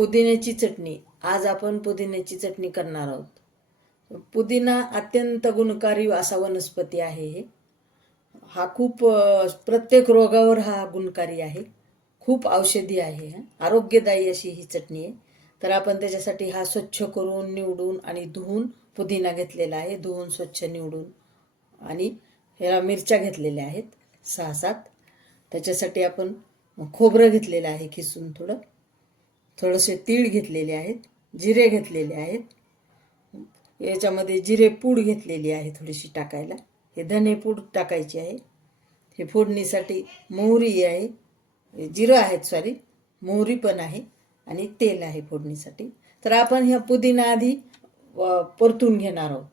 पुदिन्याची चटणी. आज आपण पुदिन्याची चटणी करणार आहोत. पुदिना अत्यंत गुणकारी असा वनस्पती आहे हे. हा खूप प्रत्येक रोगावर हा गुणकारी आहे. खूप औषधी आहे आरोग्यदायी अशी ही चटणी आहे. तर आपण त्याच्यासाठी हा स्वच्छ करून निवडून आणि धुवून पुदिना घेतलेला आहे. धुवून स्वच्छ निवडून आणि ह्याला मिरच्या घेतलेल्या आहेत. सहा सात त्याच्यासाठी आपण खोबरं घेतलेलं आहे खिसून थोडं. थोडेसे तीळ घेतलेले आहेत जिरे घेतलेले आहेत. याच्यामध्ये जिरे पूड घेतलेली आहे थोडीशी टाकायला. हे धने पूड टाकायची आहे. हे फोडणीसाठी मोहरी आहे. जिरं आहेत सॉरी मोहरी पण आहे आणि तेल आहे फोडणीसाठी. तर आपण ह्या पुदिना आधी परतून घेणार आहोत.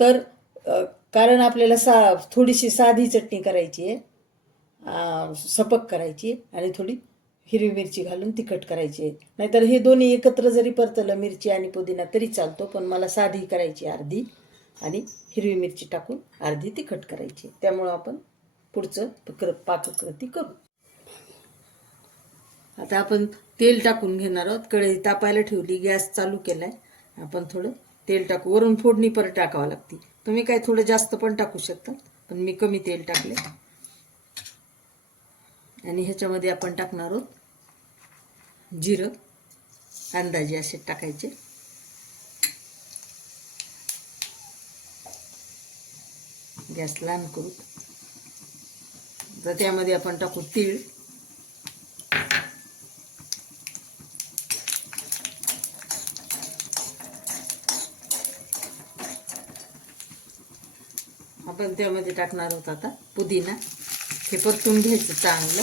तर कारण आपल्याला सा थोडीशी साधी चटणी करायची आहे. सपक करायची आहे आणि थोडी हिरवी मिरची घालून तिखट करायची. आहे नाहीतर हे दोन्ही एकत्र जरी परतलं मिरची आणि पुदिना तरी चालतो पण मला साधी करायची अर्धी आणि हिरवी मिरची टाकून अर्धी तिखट करायची. त्यामुळं आपण पुढचं पक्र पाककृती करू. आता आपण तेल टाकून घेणार आहोत. कढई तापायला ठेवली गॅस चालू केला आहे आपण थोडं तेल टाकू. वरून फोडणी परत टाकावं लागते. तुम्ही काय थोडं जास्त पण टाकू शकता पण मी कमी तेल टाकले आणि ह्याच्यामध्ये आपण टाकणार आहोत जिरं अंदाजे असे टाकायचे. गॅस लहान करू. तर त्यामध्ये आपण टाकू तीळ. आपण त्यामध्ये टाकणार आहोत आता पुदिना. हे परतून घ्यायचं चांगलं.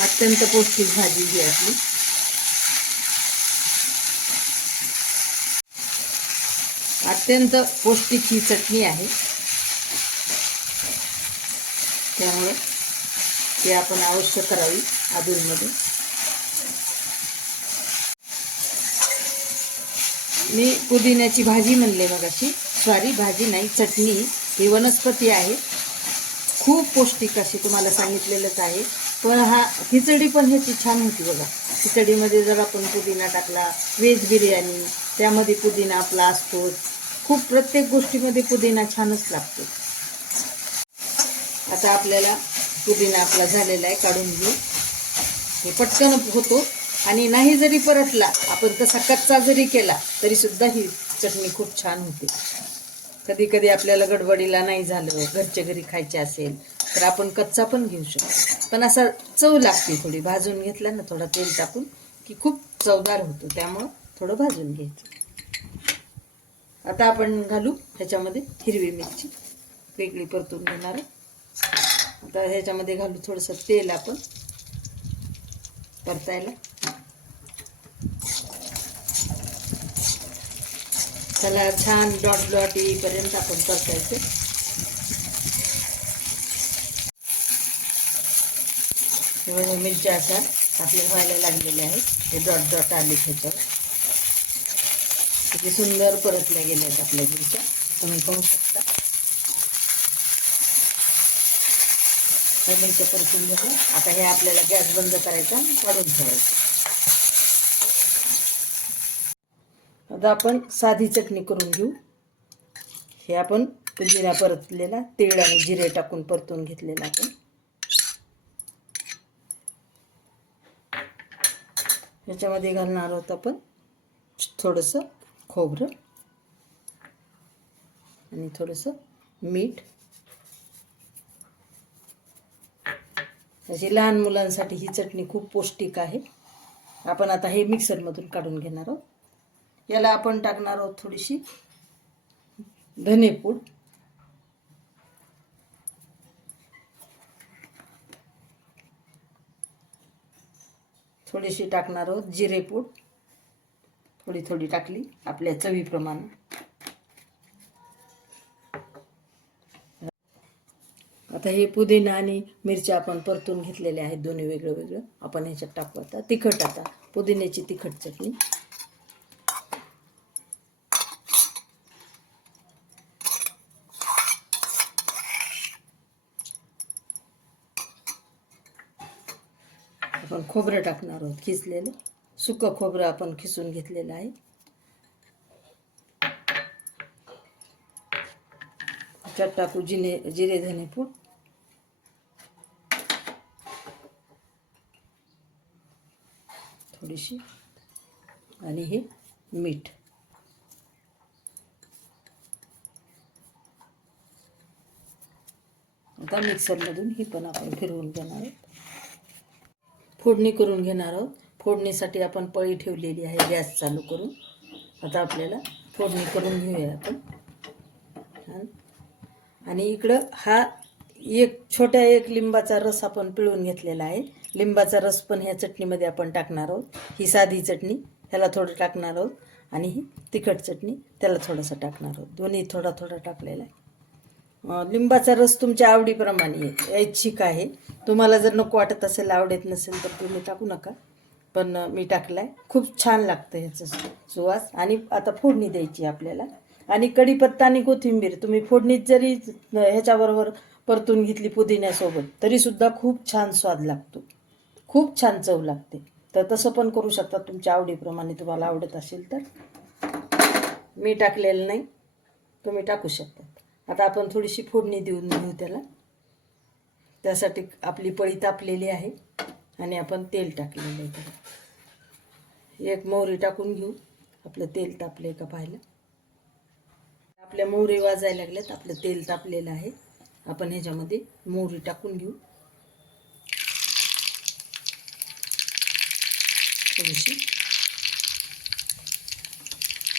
अत्यंत पौष्टिक भाजी ही आपली. अत्यंत पौष्टिक ही चटणी आहे. त्यामुळे ते आपण अवश्य करावी अधूनमध्ये मी पुदिन्याची भाजी म्हणले मग अशी सॉरी भाजी नाही चटणी. ही वनस्पती आहे. खूप पौष्टिक अशी तुम्हाला सांगितलेलंच आहे. पण हा खिचडी पण ह्याची छान होती बघा. खिचडीमध्ये जर आपण पुदिना टाकला व्हेज बिर्याणी त्यामध्ये पुदिना आपला असतोच खूप प्रत्येक गोष्टीमध्ये पुदिना छानच लागतो. आता आपल्याला पुदिना आपला झालेला आहे काढून घेऊ. हे पटकन होतो. आणि नाही जरी परतला आपण तसा कच्चा जरी केला तरी सुद्धा ही चटणी खूप छान होते. कधी कधी आपल्याला गडबडीला नाही झालं घरच्या घरी खायचे असेल तर आपण कच्चा पण घेऊ शकतो. पण असा चव लागते थोडी. भाजून घेतला ना थोडा तेल टाकून की खूप चवदार होतो. त्यामुळं थोडं भाजून घ्यायचं. आता आपण घालू ह्याच्यामध्ये हिरवी मिरची. वेगळी परतून घेणार आता ह्याच्यामध्ये घालू थोडंसं तेल आपण परतायला. त्याला छान डॉट डॉट येईपर्यंत आपण परतायचं. हे मिरच्या अशा आपल्या व्हायला लागलेल्या आहेत. हे डॉट डॉट आले त्याच्यावर किती सुंदर परतल्या गेल्या आहेत आपल्या मिरच्या. तुम्ही पाहू शकता. त्या मिरच्या परतून घेतो. आता हे आपल्याला गॅस बंद करायचा काढून ठेवायचं. आता आपण साधी चटणी करून घेऊ. हे आपण जिरा परतलेला तीळ आणि जिरे टाकून परतून घेतलेला आपण. याच्यामध्ये घालणार आहोत आपण. थोडंसं खोबरं. आणि थोडंसं मीठ. अशी लहान मुलांसाठी ही चटणी खूप पौष्टिक आहे. आपण आता हे मिक्सरमधून काढून घेणार आहोत. याला आपण टाकणार आहोत थोडीशी धनेपूड. थोडीशी टाकणार आहोत जिरेपूड थोडी थोडी टाकली आपल्या चवीप्रमाणे. आता हे पुदिना आणि मिरच्या आपण परतून घेतलेल्या आहेत दोन्ही वेगळं वेगळं. आपण ह्याच्यात टाकू आता तिखट आता पुदिन्याची तिखट चटणी. आपण खोबरं टाकणार आहोत खिचलेलं सुकं खोबरं आपण खिसून घेतलेलं आहे. त्यात टाकू जिने जिरे धने पूड. थोडीशी. आणि हे मीठ. आता मिक्सरमधून ही पण आपण फिरवून घेणार आहोत. फोडणी करून घेणार आहोत. फोडणीसाठी आपण पळी ठेवलेली आहे गॅस चालू करून. आता आपल्याला फोडणी करून घेऊया आपण. आणि इकडं हा एक छोट्या एक लिंबाचा रस आपण पिळून घेतलेला आहे. लिंबाचा रस पण ह्या चटणीमध्ये आपण टाकणार आहोत. ही साधी चटणी ह्याला थोडं टाकणार आहोत. आणि ही तिखट चटणी त्याला थोडंसं टाकणार आहोत. दोन्ही थोडा थोडा टाकलेला आहे. लिंबाचा रस तुमच्या आवडीप्रमाणे ऐच्छिक आहे. तुम्हाला जर नको वाटत असेल आवडत नसेल तर तुम्ही टाकू नका. पण मी टाकलाय. खूप छान लागतं ह्याचं सुवास. आणि आता फोडणी द्यायची आपल्याला. आणि कढीपत्ता आणि कोथिंबीर तुम्ही फोडणीत जरी ह्याच्याबरोबर परतून घेतली पुदिन्यासोबत तरीसुद्धा खूप छान स्वाद लागतो. खूप छान चव लागते. तर तसं पण करू शकता. तुमच्या आवडीप्रमाणे तुम्हाला आवडत असेल तर. मी टाकलेलं नाही. तुम्ही टाकू शकता. आता आपण थोडीशी फोडणी देऊन घेऊ त्याला. त्यासाठी आपली पळी तापलेली आहे आणि आपण तेल टाकलेलं आहे त्याला. एक मोहरी टाकून घेऊ. आपलं तेल तापले का पाहिलं? आपल्या मोहरी वाजायला लागल्यात. आपलं तेल तापलेलं आहे. आपण ह्याच्यामध्ये मोहरी टाकून घेऊ. थोडीशी.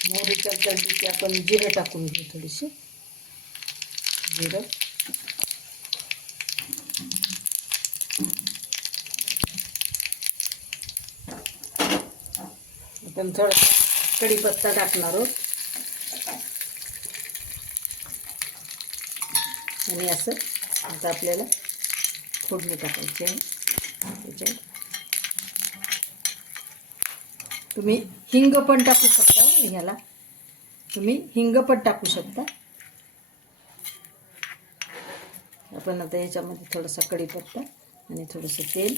मोहरीच्या टाकली आपण जिरं टाकून घेऊ थोडीशी. जिरं आपण थोडा कढीपत्ता टाकणार आहोत. आणि असं आता आपल्याला फोडणी टाकायची आहे. त्याच्यात तुम्ही हिंग पण टाकू शकता हो ह्याला तुम्ही हिंग पण टाकू शकता. आपण आता याच्यामध्ये थोडासा कढीपत्ता आणि थोडंसं तेल.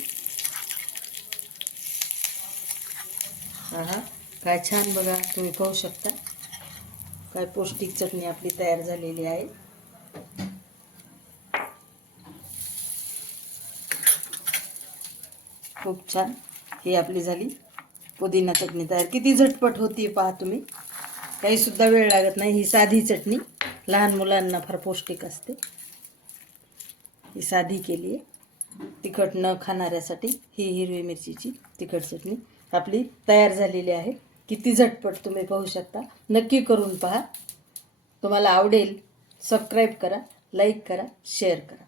हा हा काय छान बघा तुम्ही खाऊ शकता. काय पौष्टिक चटणी आपली तयार झालेली आहे. खूप छान. ही आपली झाली पुदिना चटणी तयार. किती झटपट होती पहा तुम्ही. काहीसुद्धा वेळ लागत नाही. ही साधी चटणी लहान मुलांना फार पौष्टिक असते. ही साधी केली आहे. तिखट न खाणाऱ्यासाठी ही हिरवी मिरचीची तिखट चटणी आपली तयार झालेली आहे. किती झटपट तुम्ही पाहू शकता. नक्की करून पहा. तुम्हाला आवडेल सबस्क्राईब करा लाईक करा शेअर करा.